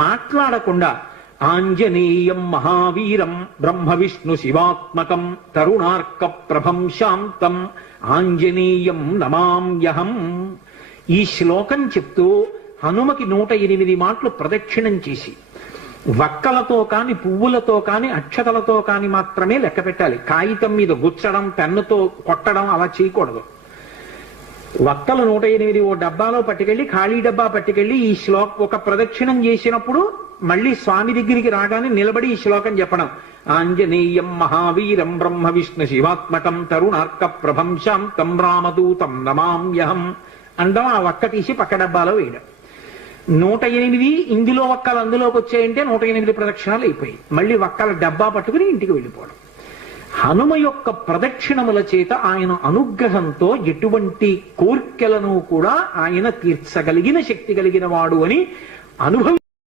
మాట్లాడకుండా ఆంజనేయం మహావీరం బ్రహ్మ విష్ణు శివాత్మకం తరుణార్క ప్రభం శాంతం ఆంజనేయం నమామ్యహం. ఈ శ్లోకం చెప్తూ హనుమకి 108 మాటలు ప్రదక్షిణం చేసి వక్కలతో కాని పువ్వులతో కాని అక్షతలతో కాని మాత్రమే లెక్క పెట్టాలి. కాగితం మీద గుచ్చడం పెన్నుతో కొట్టడం అలా చేయకూడదు. వక్కలు 108 ఓ డబ్బాలో పట్టుకెళ్ళి ఖాళీ డబ్బా పట్టుకెళ్ళి ఈ ఒక ప్రదక్షిణం చేసినప్పుడు మళ్ళీ స్వామి దగ్గరికి రాగానే నిలబడి ఈ శ్లోకం చెప్పడం. ఆంజనేయం మహావీరం బ్రహ్మ విష్ణు శివాత్మకం తరుణార్క ప్రభం శాంతం రామదూతం నమామ్యహం అండం. ఆ వక్క తీసి పక్క డబ్బాలో వేయడం. 108 ఇందులో వక్కలు అందులోకి వచ్చాయంటే 108 ప్రదక్షిణాలు అయిపోయాయి. మళ్ళీ వక్కల డబ్బా పట్టుకుని ఇంటికి వెళ్ళిపోవడం. హనుమ యొక్క ప్రదక్షిణముల చేత ఆయన అనుగ్రహంతో ఎటువంటి కోర్కెలను కూడా ఆయన తీర్చగలిగిన శక్తి కలిగిన వాడు అని అనుభవం